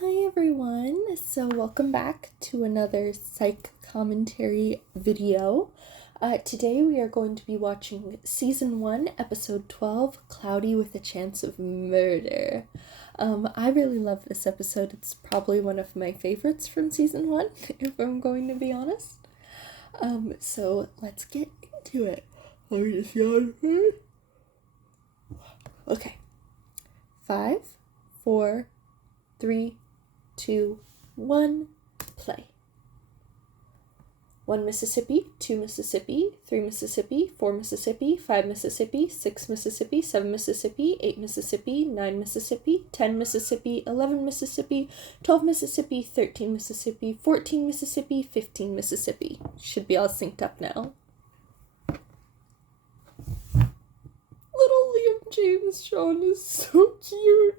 Hi everyone, so welcome back to another Psych commentary video. Today we are going to be watching Season 1, Episode 12, Cloudy with a Chance of Murder. I really love this episode. It's probably one of my favorites from Season 1, if I'm going to be honest. So let's get into it. Let me just yawn first. Okay. 5, 4, 3, 2, 1, play. 1 Mississippi, 2 Mississippi, 3 Mississippi, 4 Mississippi, 5 Mississippi, 6 Mississippi, 7 Mississippi, 8 Mississippi, 9 Mississippi, 10 Mississippi, 11 Mississippi, 12 Mississippi, 13 Mississippi, 14 Mississippi, 15 Mississippi. Should be all synced up now. Little Liam James Sean is so cute.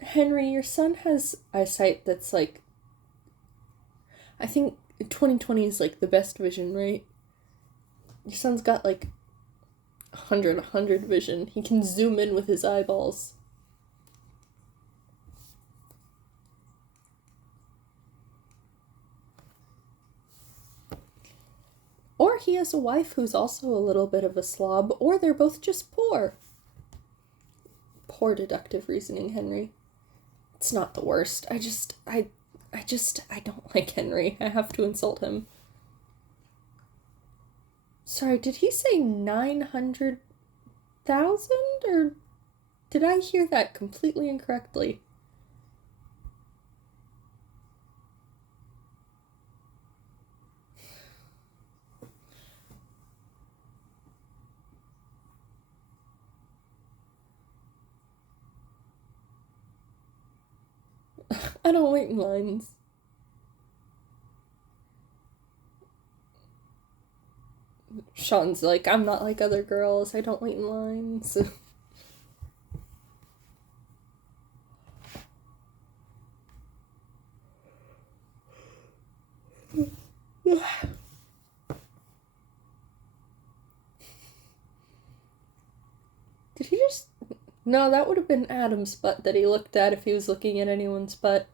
Henry, your son has eyesight that's like, I think 2020 is like the best vision, right? Your son's got like 100 vision. He can zoom in with his eyeballs. Or he has a wife who's also a little bit of a slob, or they're both just poor. Poor deductive reasoning, Henry. It's not the worst. I don't like Henry. I have to insult him. Sorry, did he say 900,000? Or did I hear that completely incorrectly? I don't wait in lines. Sean's like, I'm not like other girls. I don't wait in lines. Did he just... No, that would have been Adam's butt that he looked at if he was looking at anyone's butt.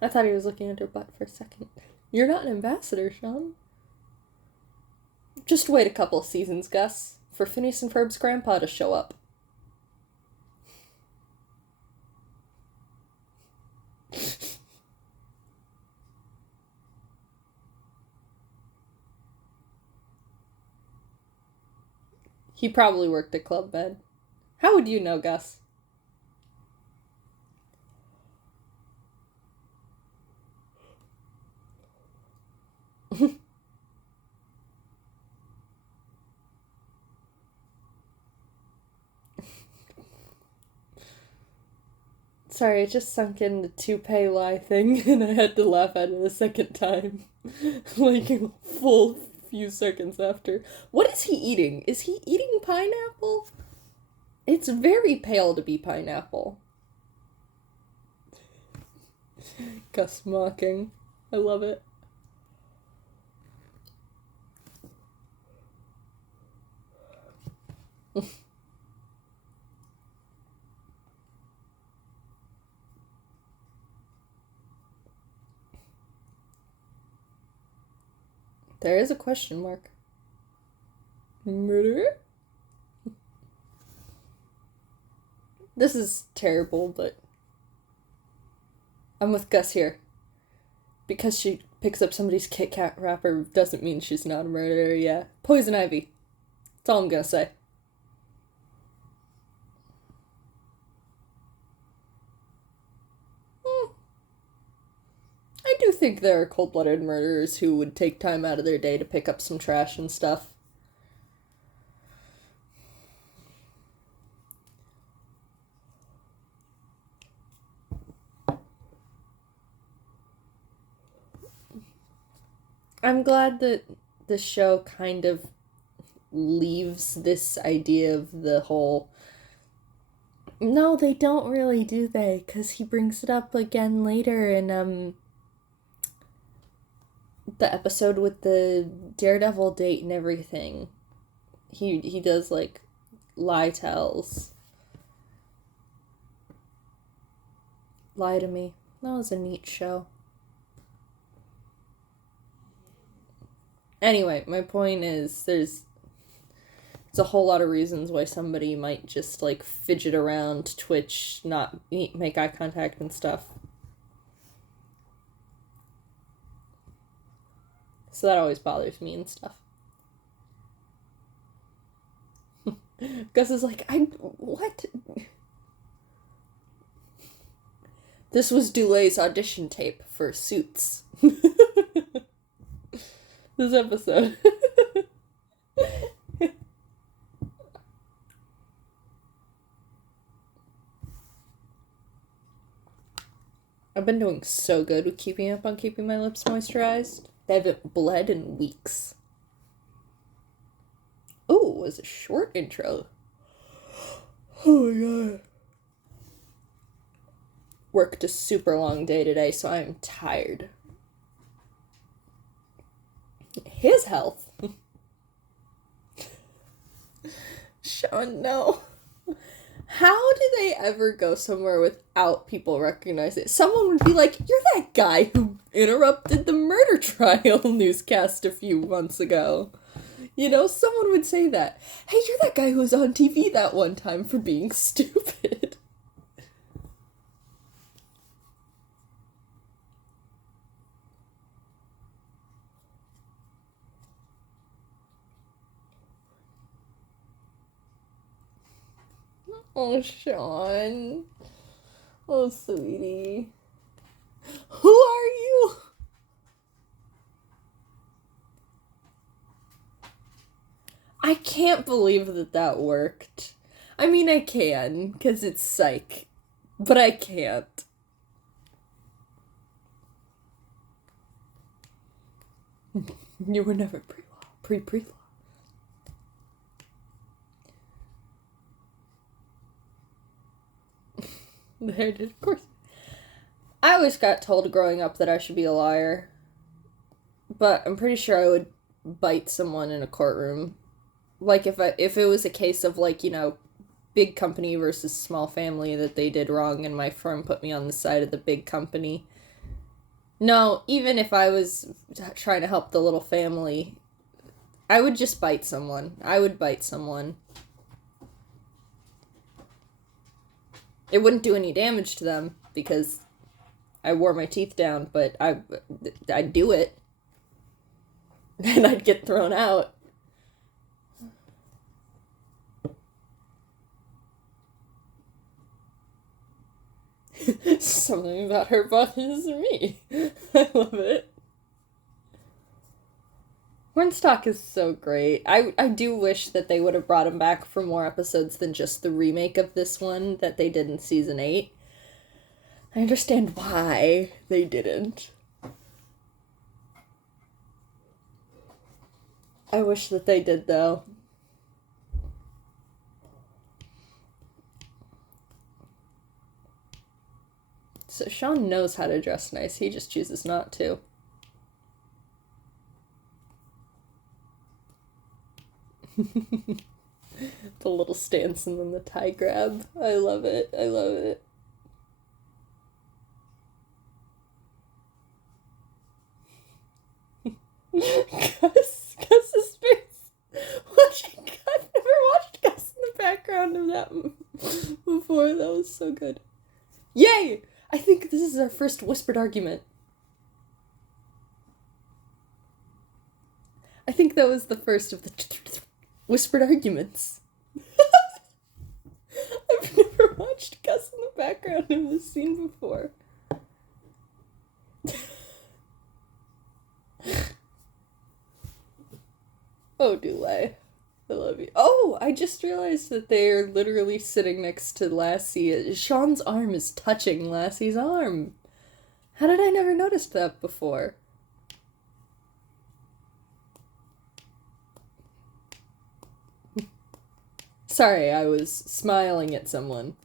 I thought he was looking at her butt for a second. You're not an ambassador, Sean. Just wait a couple seasons, Gus, for Phineas and Ferb's grandpa to show up. He probably worked at Club Med. How would you know, Gus? Sorry, it just sunk in the toupee lie thing, and I had to laugh at it a second time. Like a full few seconds after. What is he eating? Is he eating pineapple? It's very pale to be pineapple. Gus mocking. I love it. There is a question mark. Murder? This is terrible, but I'm with Gus here. Because she picks up somebody's Kit Kat wrapper doesn't mean she's not a murderer, yeah. Poison ivy. That's all I'm gonna say. I do think there are cold-blooded murderers who would take time out of their day to pick up some trash and stuff. I'm glad that the show kind of leaves this idea of the whole No, they don't really, do they? Because he brings it up again later in, the episode with the Daredevil date and everything. He does, like, lie tells. Lie to Me. That was a neat show. Anyway, my point is there's a whole lot of reasons why somebody might just, like, fidget around, twitch, not make eye contact and stuff. So that always bothers me and stuff. Gus is like, what? This was Dulay's audition tape for Suits. This episode. I've been doing so good with keeping up on keeping my lips moisturized. They haven't bled in weeks. Oh, it was a short intro. Oh my god. Worked a super long day today, so I'm tired. His health. Sean, no. How do they ever go somewhere without people recognize it? Someone would be like, you're that guy who interrupted the murder trial newscast a few months ago. You know, someone would say that. Hey, you're that guy who was on TV that one time for being stupid. Oh, Sean. Oh, sweetie. Who are you? I can't believe that worked. I mean, I can, because it's Psych. But I can't. You were never pre-law. Pre-law. There it is, of course. I always got told growing up that I should be a liar. But I'm pretty sure I would bite someone in a courtroom. Like, if it was a case of, like, you know, big company versus small family that they did wrong and my firm put me on the side of the big company. No, even if I was trying to help the little family, I would just bite someone. I would bite someone. It wouldn't do any damage to them because I wore my teeth down, but I'd do it. And I'd get thrown out. Something about her bothers me. I love it. Hornstock is so great. I do wish that they would have brought him back for more episodes than just the remake of this one that they did in season 8. I understand why they didn't. I wish that they did, though. So Sean knows how to dress nice, he just chooses not to. The little stance and then the tie grab. I love it. I love it. Gus's face. I've never watched Gus in the background of that before. That was so good. Yay! I think this is our first whispered argument. I think that was the first of the whispered arguments. I've never watched Gus in the background of this scene before. Oh, Dulay. I love you. Oh, I just realized that they're literally sitting next to Lassie. Sean's arm is touching Lassie's arm. How did I never notice that before? Sorry, I was smiling at someone.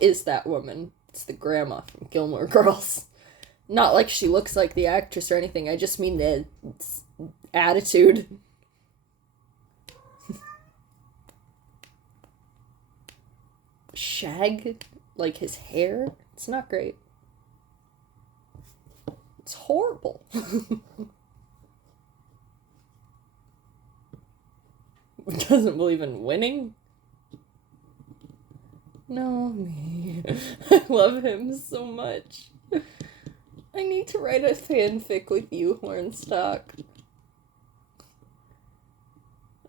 is that woman? It's the grandma from Gilmore Girls. Not like she looks like the actress or anything. I just mean the attitude. Shag, like his hair. It's not great. It's horrible. Doesn't believe in winning? No, me. I love him so much. I need to write a fanfic with you, Hornstock.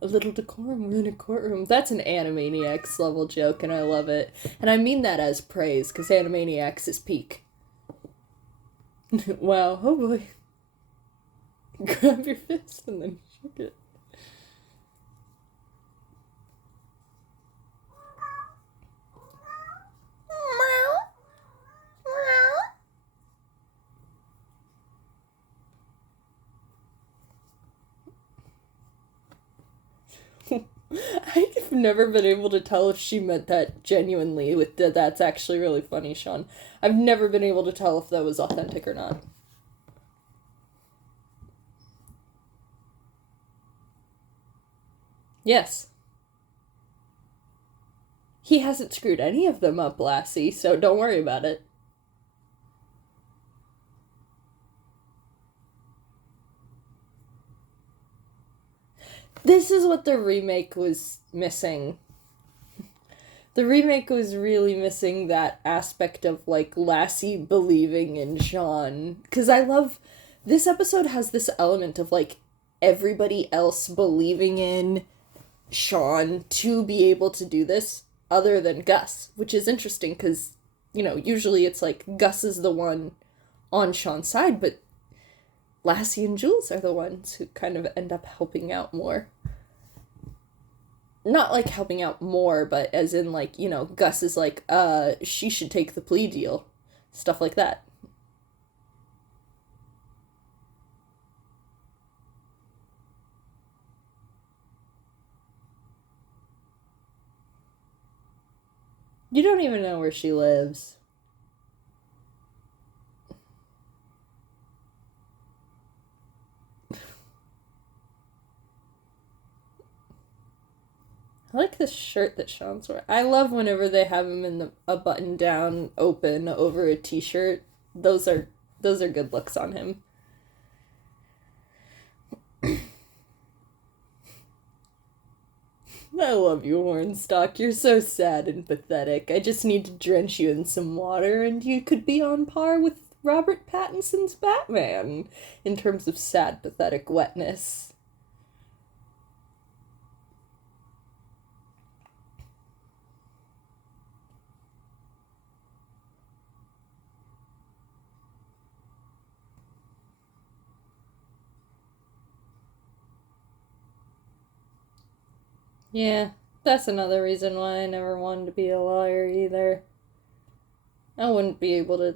A little decorum in a courtroom. That's an Animaniacs level joke, and I love it. And I mean that as praise, because Animaniacs is peak. Wow, oh boy. Grab your fist and then shook it. I've never been able to tell if she meant that genuinely. That's actually really funny, Sean. I've never been able to tell if that was authentic or not. Yes. He hasn't screwed any of them up, Lassie, so don't worry about it. This is what the remake was missing. The remake was really missing that aspect of, like, Lassie believing in Sean. Because I love... This episode has this element of, like, everybody else believing in Sean to be able to do this, other than Gus. Which is interesting, because, you know, usually it's, like, Gus is the one on Sean's side, but Lassie and Jules are the ones who kind of end up helping out more. Not, like, helping out more, but as in, like, you know, Gus is like, she should take the plea deal. Stuff like that. You don't even know where she lives. I like this shirt that Sean's wearing. I love whenever they have him in a button-down open over a t-shirt. Those are good looks on him. I love you, Hornstock. You're so sad and pathetic. I just need to drench you in some water and you could be on par with Robert Pattinson's Batman in terms of sad, pathetic wetness. Yeah, that's another reason why I never wanted to be a lawyer either. I wouldn't be able to.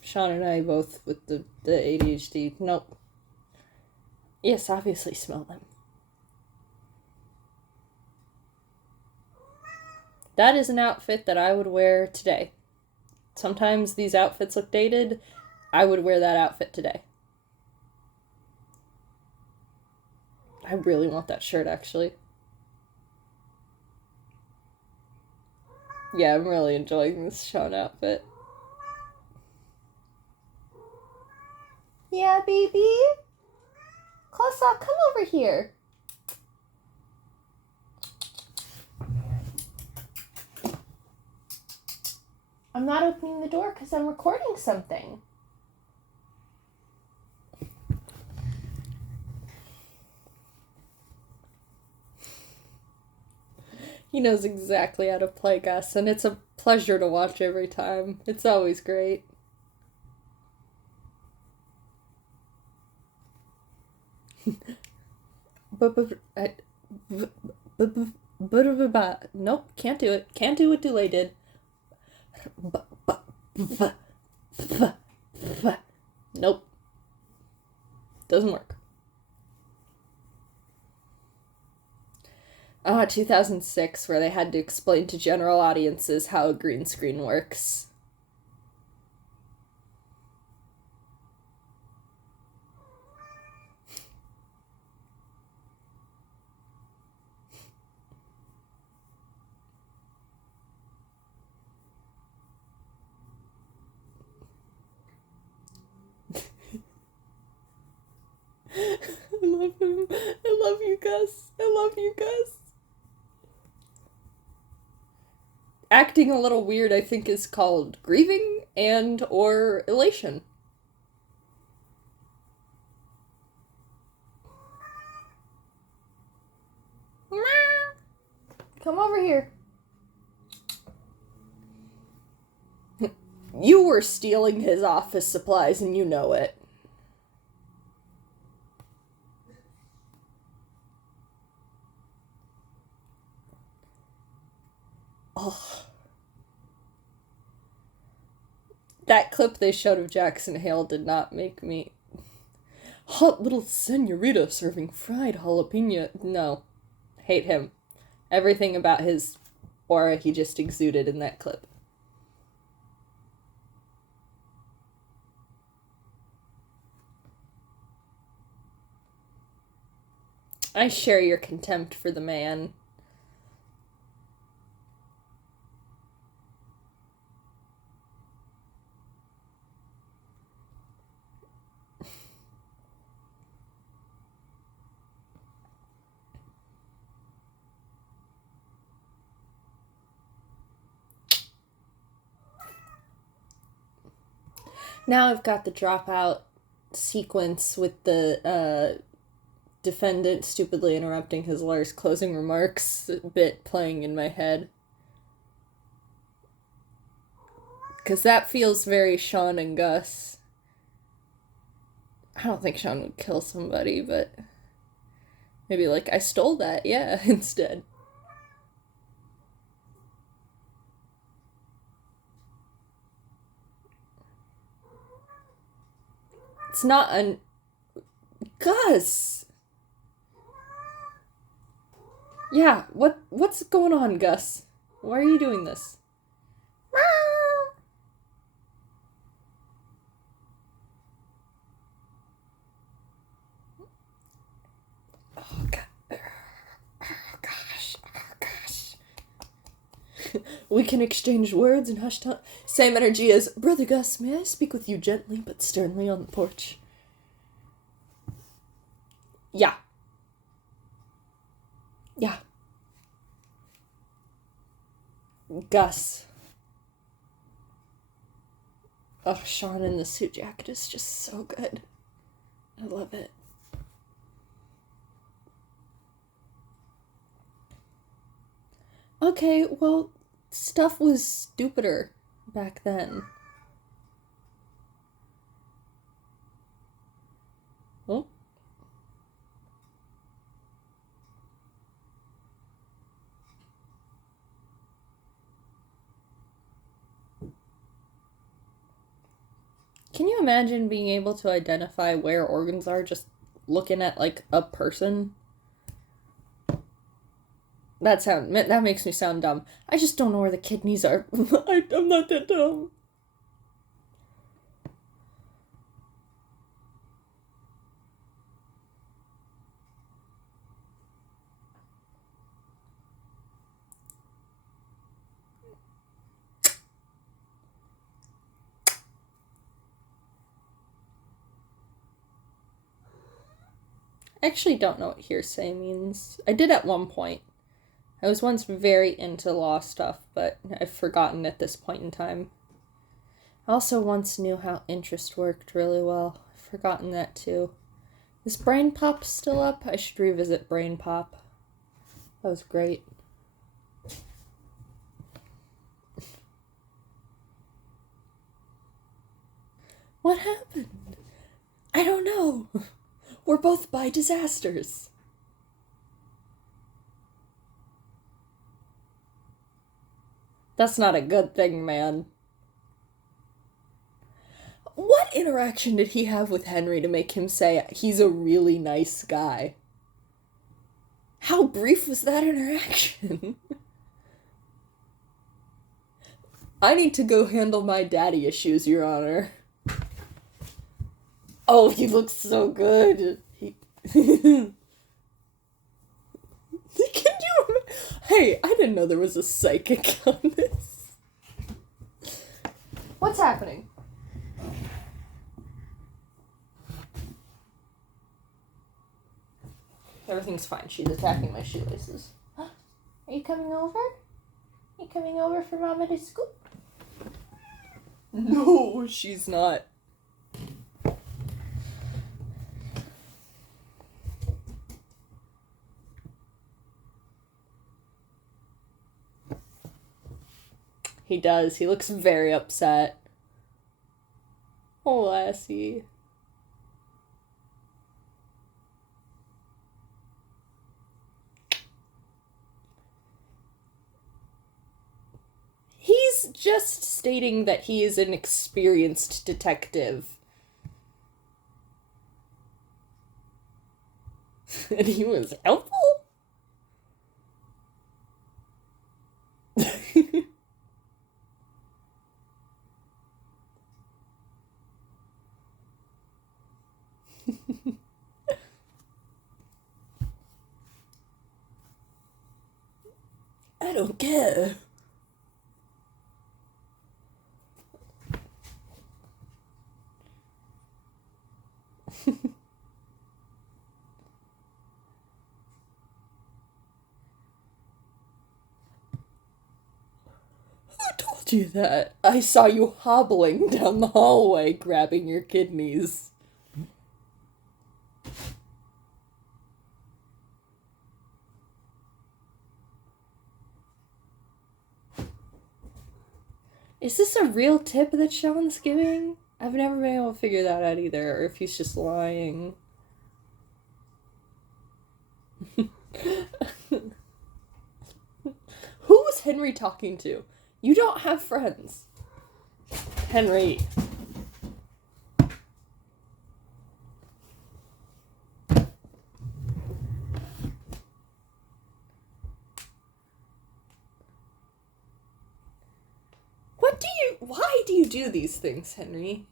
Sean and I both with the ADHD. Nope. Yes, obviously smell them. That is an outfit that I would wear today. Sometimes these outfits look dated. I would wear that outfit today. I really want that shirt, actually. Yeah, I'm really enjoying this Sean outfit. Yeah, baby? Clausa, come over here. I'm not opening the door because I'm recording something. He knows exactly how to play Gus, and it's a pleasure to watch every time. It's always great. Nope, can't do it. Can't do what Delay did. Nope. Doesn't work. 2006, where they had to explain to general audiences how a green screen works. I love him. I love you, Gus. I love you, Gus. Acting a little weird, I think, is called grieving and or elation. Come over here. You were stealing his office supplies and you know it. Oh. That clip they showed of Jackson Hale did not make me... Hot little senorita serving fried jalapeno. No. Hate him. Everything about his aura he just exuded in that clip. I share your contempt for the man. Now I've got the dropout sequence with the defendant stupidly interrupting his lawyer's closing remarks bit playing in my head. Because that feels very Sean and Gus. I don't think Sean would kill somebody, but maybe like, I stole that, yeah, instead. It's not Gus! Yeah, what's going on, Gus? Why are you doing this? Oh, God. Oh, gosh. Oh, gosh. We can exchange words and hush talk. Same energy as, Brother Gus, may I speak with you gently but sternly on the porch? Yeah. Yeah. Gus. Oh, Sean in the suit jacket is just so good. I love it. Okay, well, stuff was stupider back then. Oh. Can you imagine being able to identify where organs are just looking at, like, a person? That makes me sound dumb. I just don't know where the kidneys are. I'm not that dumb. I actually don't know what hearsay means. I did at one point. I was once very into law stuff, but I've forgotten at this point in time. I also once knew how interest worked really well. I've forgotten that too. Is Brain Pop still up? I should revisit Brain Pop. That was great. What happened? I don't know. We're both by disasters. That's not a good thing, man. What interaction did he have with Henry to make him say he's a really nice guy? How brief was that interaction? I need to go handle my daddy issues, Your Honor. Oh, he looks so good. Can you... Hey, I didn't know there was a psychic on this. What's happening? Everything's fine. She's attacking my shoelaces. Are you coming over? You coming over for Mama to scoop? No, she's not. He does. He looks very upset. Oh, Lassie. He's just stating that he is an experienced detective. And he was helpful? I don't care. Who told you that? I saw you hobbling down the hallway grabbing your kidneys. Is this a real tip that Sean's giving? I've never been able to figure that out either, or if he's just lying. Who was Henry talking to? You don't have friends. Henry. Why do you do these things, Henry?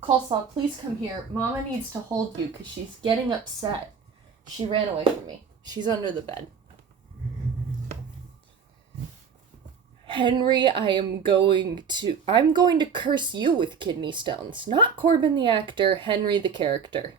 Coleslaw, please come here. Mama needs to hold you because she's getting upset. She ran away from me. She's under the bed. Henry, I'm going to curse you with kidney stones. Not Corbin the actor, Henry the character.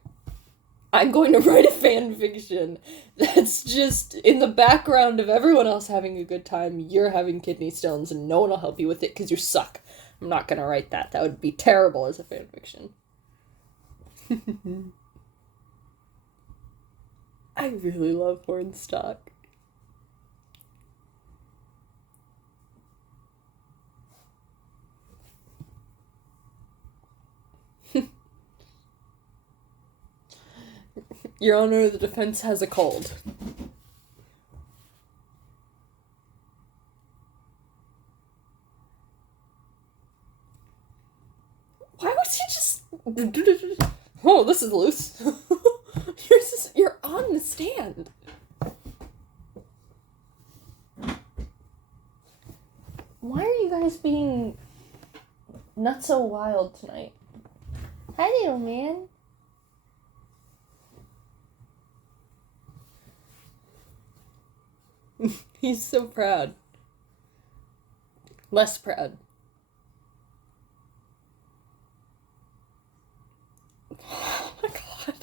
I'm going to write a fan fiction that's just in the background of everyone else having a good time. You're having kidney stones and no one will help you with it because you suck. I'm not going to write that. That would be terrible as a fan fiction. I really love Hornstock. Your Honor, the defense has a cold. Why was he just... Oh, this is loose. You're on the stand. Why are you guys being not so wild tonight? Hi, little man. He's so proud. Less proud. Oh my god.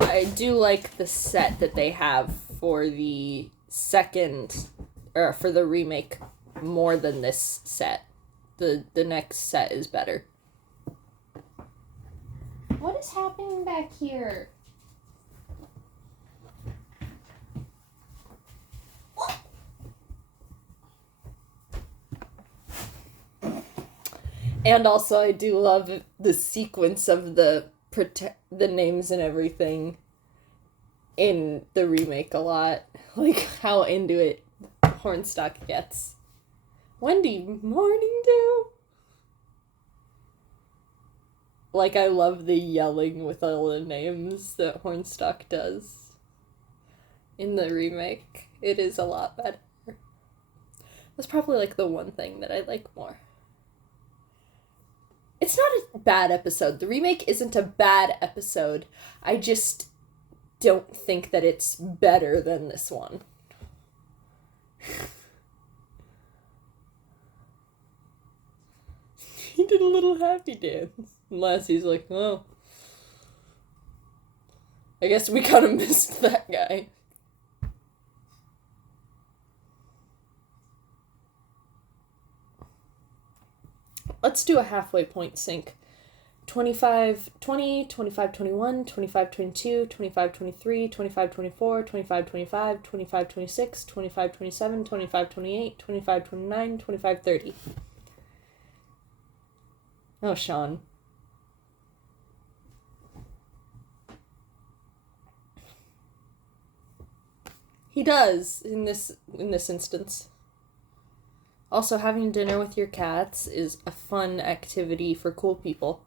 I do like the set that they have for the second, or for the remake, more than this set. The next set is better. What is happening back here? And also, I do love the sequence of the the names and everything in the remake a lot. Like, how into it Hornstock gets. Wendy Morning Dew? Like, I love the yelling with all the names that Hornstock does in the remake. It is a lot better. That's probably, like, the one thing that I like more. It's not a bad episode. The remake isn't a bad episode. I just don't think that it's better than this one. He did a little happy dance. And Lassie's like, oh, I guess we kind of missed that guy. Let's do a halfway point sync. 25-20, 25-21, 25-22, 25-23, 25-24, 25-25, 25-26, 25-27, 25-28, 25-29, 25-30. Oh, Sean. He does in this instance. Also, having dinner with your cats is a fun activity for cool people.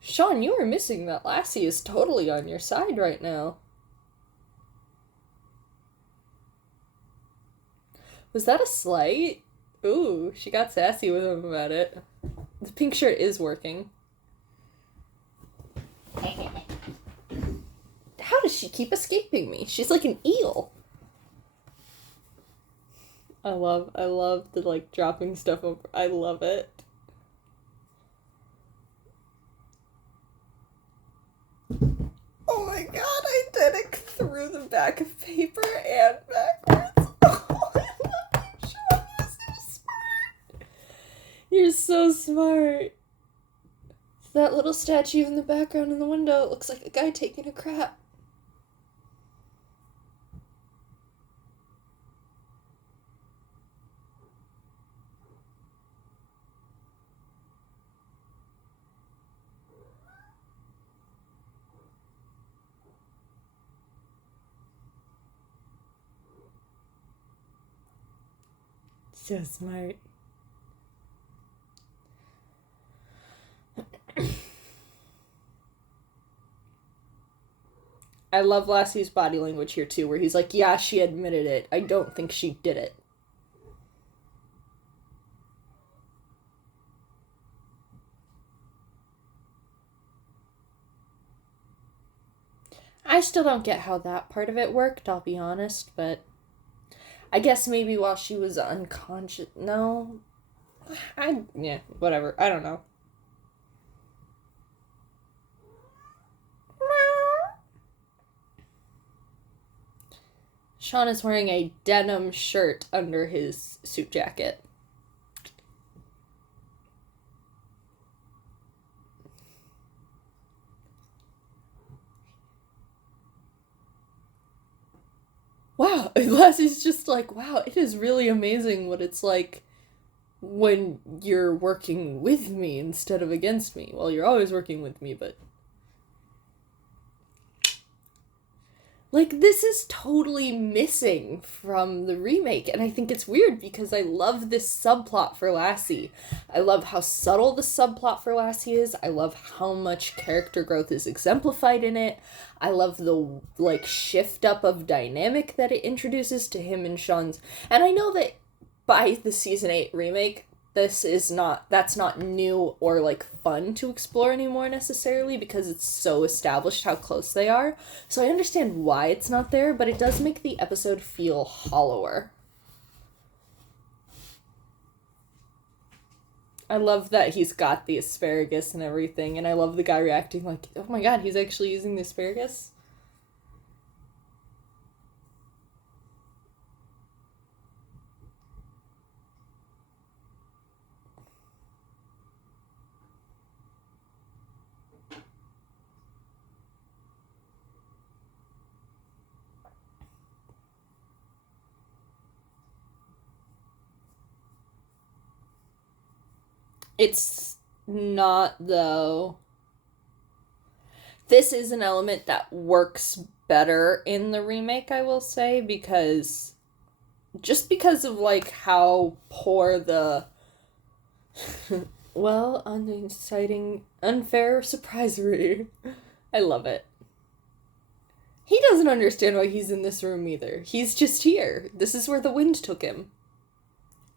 Sean, you were missing that Lassie is totally on your side right now. Was that a slight? Ooh, she got sassy with him about it. The pink shirt is working. How does she keep escaping me? She's like an eel. I love the, like, dropping stuff over. I love it. Oh my god, I did it through the back of paper and backwards. Oh, I love you, Sean. You're so smart. That little statue in the background in the window, it looks like a guy taking a crap. So smart. I love Lassie's body language here too, where he's like, yeah, she admitted it. I don't think she did it. I still don't get how that part of it worked, I'll be honest, but I guess maybe while she was unconscious. No. Yeah, whatever. I don't know. Sean is wearing a denim shirt under his suit jacket. Wow, Lassie's just like, wow, it is really amazing what it's like when you're working with me instead of against me. Well, you're always working with me, but... Like, this is totally missing from the remake, and I think it's weird because I love this subplot for Lassie. I love how subtle the subplot for Lassie is. I love how much character growth is exemplified in it. I love the, like, shift up of dynamic that it introduces to him and Sean's. And I know that by the Season 8 remake, that's not new or, like, fun to explore anymore necessarily because it's so established how close they are. So I understand why it's not there, but it does make the episode feel hollower. I love that he's got the asparagus and everything, and I love the guy reacting like, oh my god, he's actually using the asparagus? It's not, though. This is an element that works better in the remake, I will say, because of like how poor the well, unexciting, unfair surprisery. I love it. He doesn't understand why he's in this room either. He's just here. This is where the wind took him.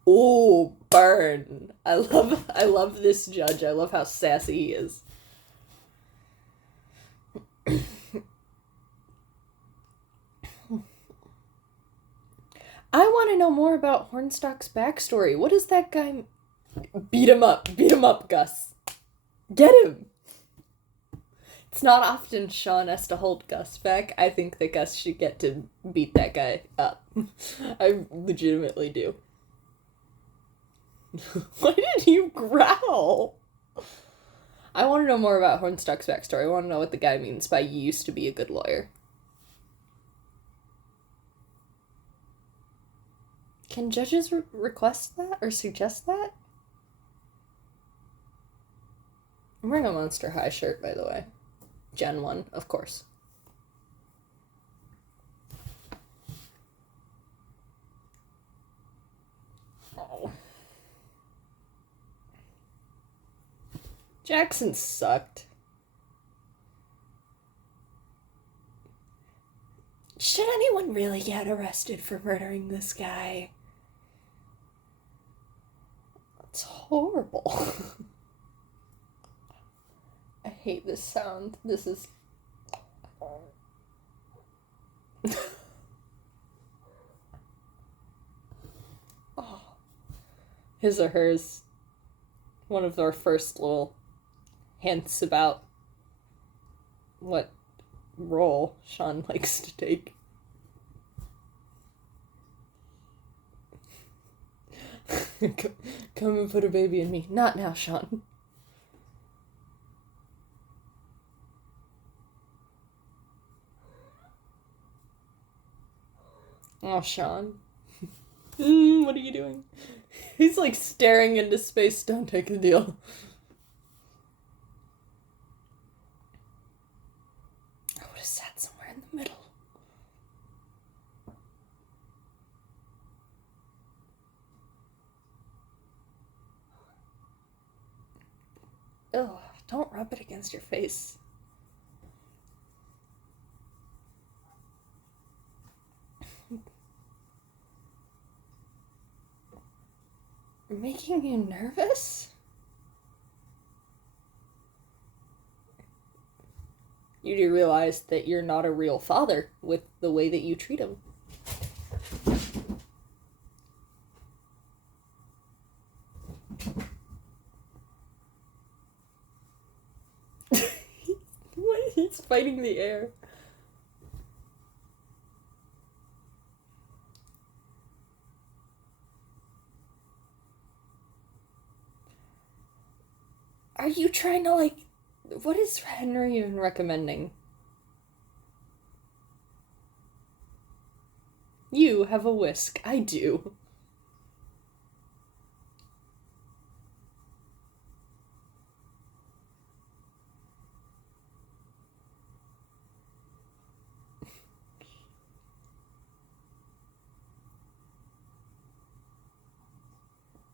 Ooh, burn. I love this judge. I love how sassy he is. I want to know more about Hornstock's backstory. What is that guy? Beat him up. Beat him up, Gus. Get him. It's not often Sean has to hold Gus back. I think that Gus should get to beat that guy up. I legitimately do. Why did you growl? I want to know more about Hornstock's backstory. I want to know what the guy means by "you used to be a good lawyer." Can judges request that or suggest that? I'm wearing a Monster High shirt, by the way. Gen 1, of course. Oh. Jackson sucked. Should anyone really get arrested for murdering this guy? That's horrible. I hate this sound. This is... oh. His or hers. One of our first little hints about what role Sean likes to take. Come and put a baby in me. Not now, Sean. Oh, Sean. What are you doing? He's like staring into space. Don't take the deal. I would have sat somewhere in the middle. Ugh, don't rub it against your face. Making you nervous? You do realize that you're not a real father with the way that you treat him. What? He's fighting the air. Are you trying to, like... What is Henry even recommending? You have a whisk. I do.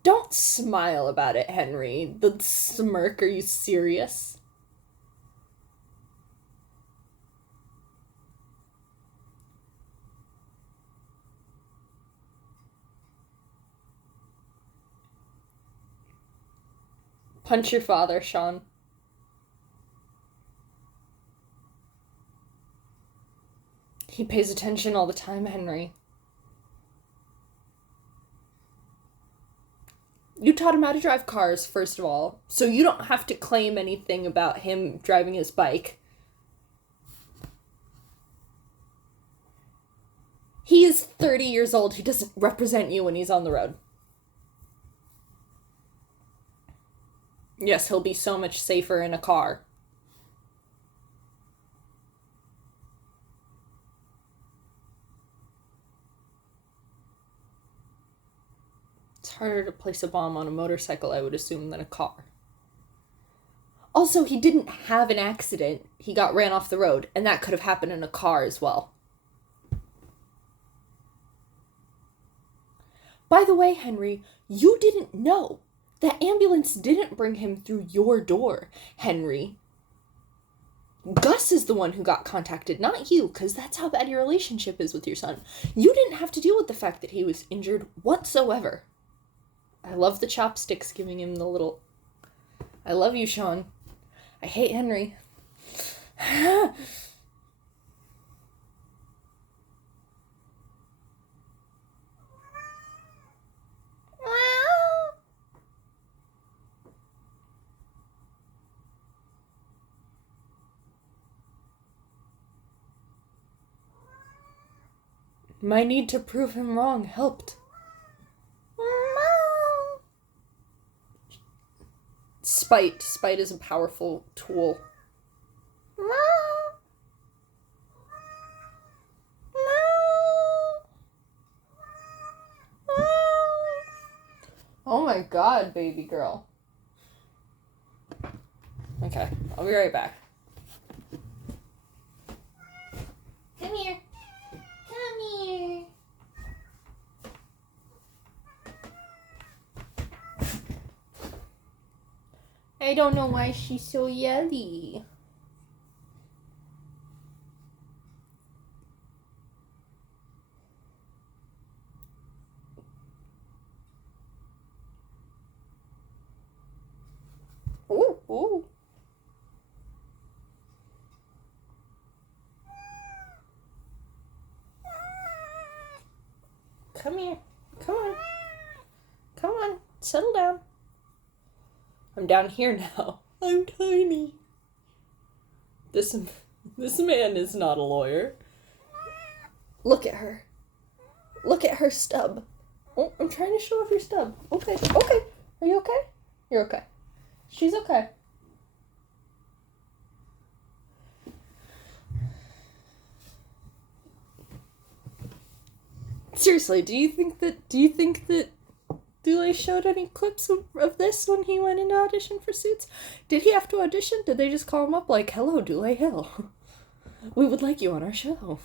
Don't smile about it, Henry. The smirk, are you serious? Punch your father, Sean. He pays attention all the time, Henry. You taught him how to drive cars, first of all, so you don't have to claim anything about him driving his bike. He is 30 years old. He doesn't represent you when he's on the road. Yes, he'll be so much safer in a car. It's harder to place a bomb on a motorcycle, I would assume, than a car. Also, he didn't have an accident. He got ran off the road, and that could have happened in a car as well. By the way, Henry, you didn't know. That ambulance didn't bring him through your door, Henry. Gus is the one who got contacted, not you, because that's how bad your relationship is with your son. You didn't have to deal with the fact that he was injured whatsoever. I love the chopsticks giving him the little... I love you, Sean. I hate Henry. My need to prove him wrong helped. Spite. Spite is a powerful tool. Oh my god, baby girl. Okay, I'll be right back. Come here. Come here. I don't know why she's so yelly. Ooh, ooh. Come here. Come on. Come on. Settle down. I'm down here now. I'm tiny. This man is not a lawyer. Look at her. Look at her stub. Oh, I'm trying to show off your stub. Okay, okay. Are you okay? You're okay. She's okay. Seriously, do you think that Dule showed any clips of this when he went into audition for Suits? Did he have to audition? Did they just call him up like, hello, Dule Hill. We would like you on our show.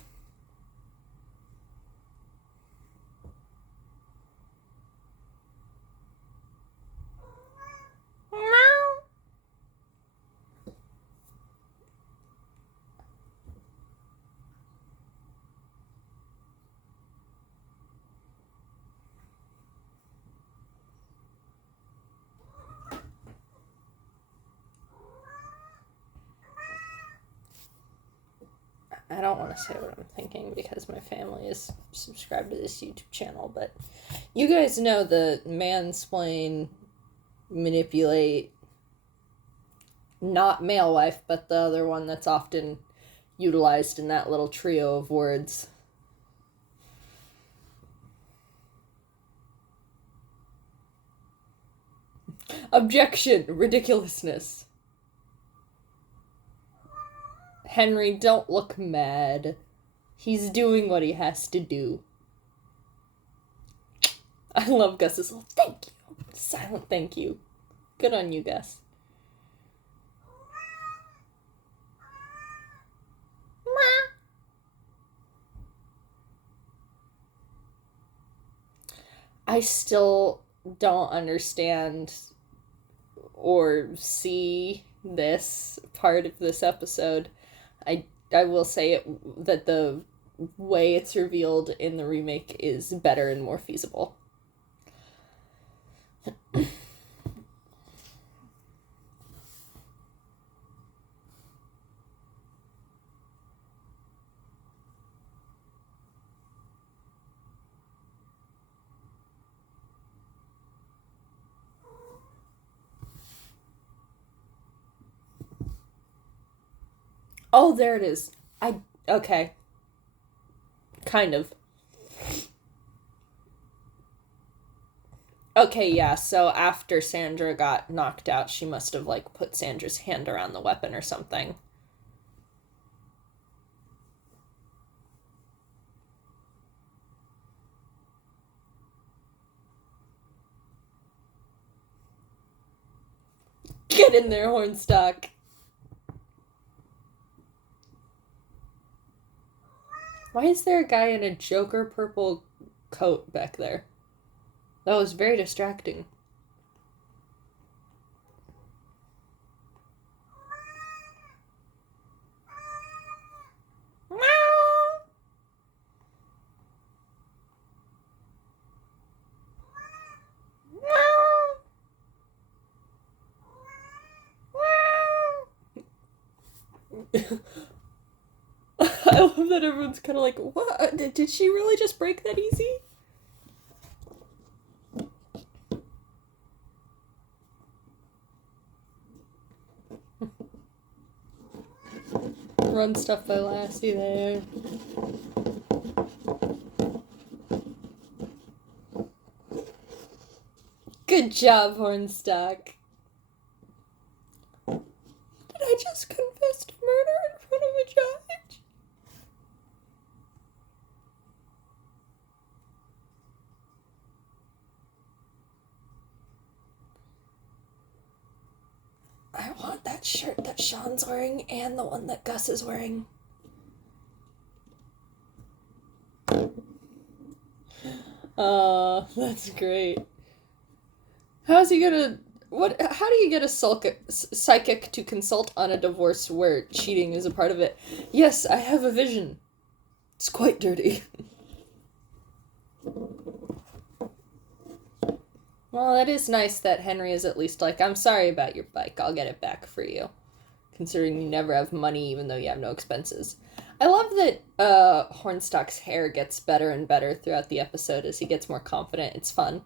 I don't want to say what I'm thinking because my family is subscribed to this YouTube channel, but you guys know the mansplain, manipulate, not male wife, but the other one that's often utilized in that little trio of words. Objection! Ridiculousness. Henry, don't look mad. He's doing what he has to do. I love Gus's little thank you. Silent thank you. Good on you, Gus. I still don't understand or see this part of this episode. I will say that the way it's revealed in the remake is better and more feasible. Oh, there it is. Okay. Kind of. Okay, yeah, so after Sandra got knocked out, she must have, put Sandra's hand around the weapon or something. Get in there, Hornstock. Why is there a guy in a Joker purple coat back there? That was very distracting. I love that everyone's kind of like, what? Did she really just break that easy? Run stuff by Lassie there. Good job, Hornstock. Did I just confess to murder in front of a judge? I want that shirt that Sean's wearing and the one that Gus is wearing. That's great. How's he gonna... How do you get a psychic to consult on a divorce where cheating is a part of it? Yes, I have a vision. It's quite dirty. Well, that is nice that Henry is at least like, I'm sorry about your bike, I'll get it back for you. Considering you never have money even though you have no expenses. I love that Hornstock's hair gets better and better throughout the episode as he gets more confident. It's fun.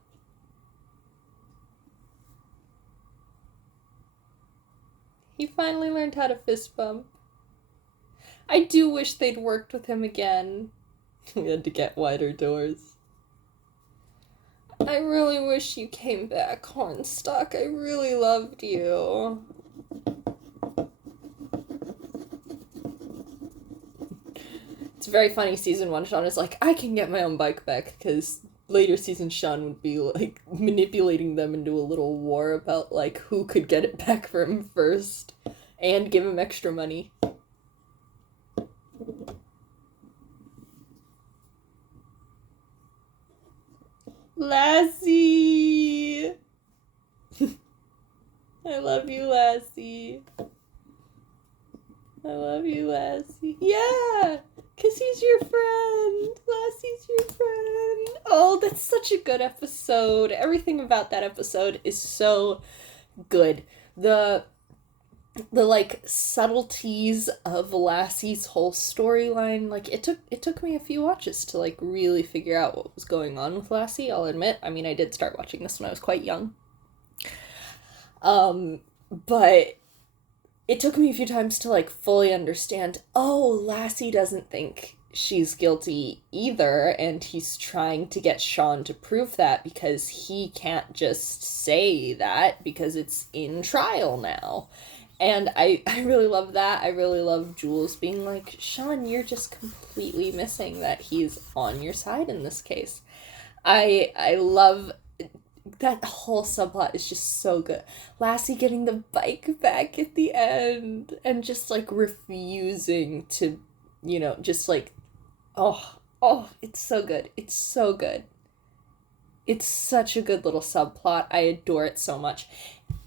He finally learned how to fist bump. I do wish they'd worked with him again. We had to get wider doors. I really wish you came back, Hornstock. I really loved you. It's very funny, season 1, Sean is like, I can get my own bike back, because later season Sean would be, like, manipulating them into a little war about, like, who could get it back for him first, and give him extra money. Lassie! I love you, Lassie. I love you, Lassie. Yeah! 'Cause he's your friend. Lassie's your friend. Oh, that's such a good episode. Everything about that episode is so good. The like subtleties of Lassie's whole storyline, like it took me a few watches to like really figure out what was going on with Lassie, I'll admit. I mean, I did start watching this when I was quite young. But it took me a few times to like fully understand, oh, Lassie doesn't think she's guilty either, and he's trying to get Sean to prove that because he can't just say that because it's in trial now. And I really love that. I really love Jules being like, Sean, you're just completely missing that he's on your side in this case. I love that whole subplot is just so good. Lassie getting the bike back at the end and just like refusing to, you know, just like, oh, it's so good. It's so good. It's such a good little subplot. I adore it so much.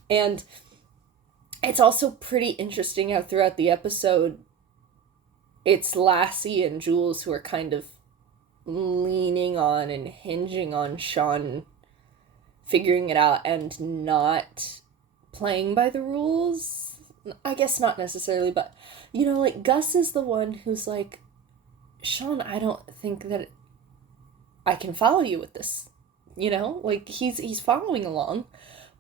And it's also pretty interesting how throughout the episode, it's Lassie and Jules who are kind of leaning on and hinging on Sean figuring it out and not playing by the rules. I guess not necessarily, but, you know, like, Gus is the one who's like, Sean, I don't think that I can follow you with this, you know? Like, he's following along,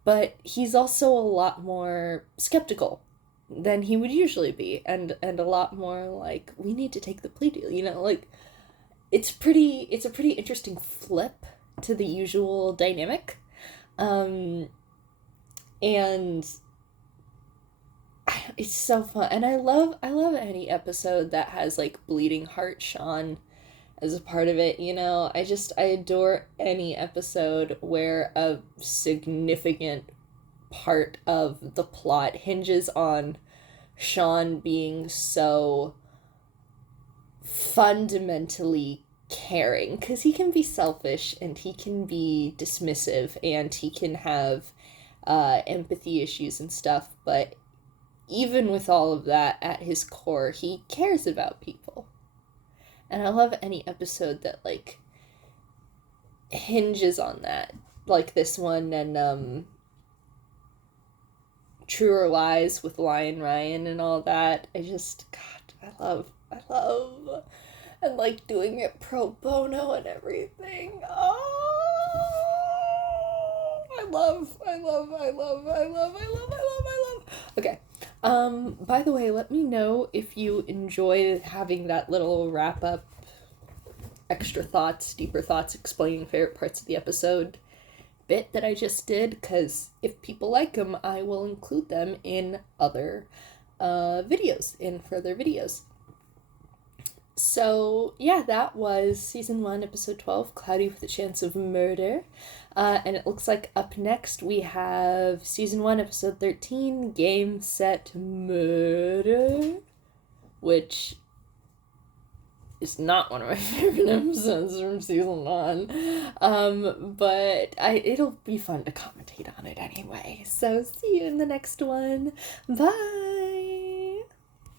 but he's also a lot more skeptical than he would usually be, and a lot more like, we need to take the plea deal, you know? Like, it's a pretty interesting flip to the usual dynamic. And it's so fun. And I love any episode that has like bleeding heart Sean as a part of it, you know. I adore any episode where a significant part of the plot hinges on Sean being so fundamentally caring, because he can be selfish and he can be dismissive and he can have empathy issues and stuff, but even with all of that, at his core, he cares about people. And I love any episode that, like, hinges on that, like this one, and True or Lies with Lion Ryan and all that. God, I love, and like doing it pro bono and everything. Oh, I love. Okay. By the way, let me know if you enjoy having that little wrap up, extra thoughts, deeper thoughts, explaining favorite parts of the episode bit that I just did, because if people like them, I will include them in other videos, in further videos. So yeah, that was season 1, episode 12, Cloudy with a Chance of Murder. And it looks like up next we have season 1, episode 13, Game, Set, Murder, which is not one of my favorite episodes from season 1. But it'll be fun to commentate on it anyway. So see you in the next one. Bye!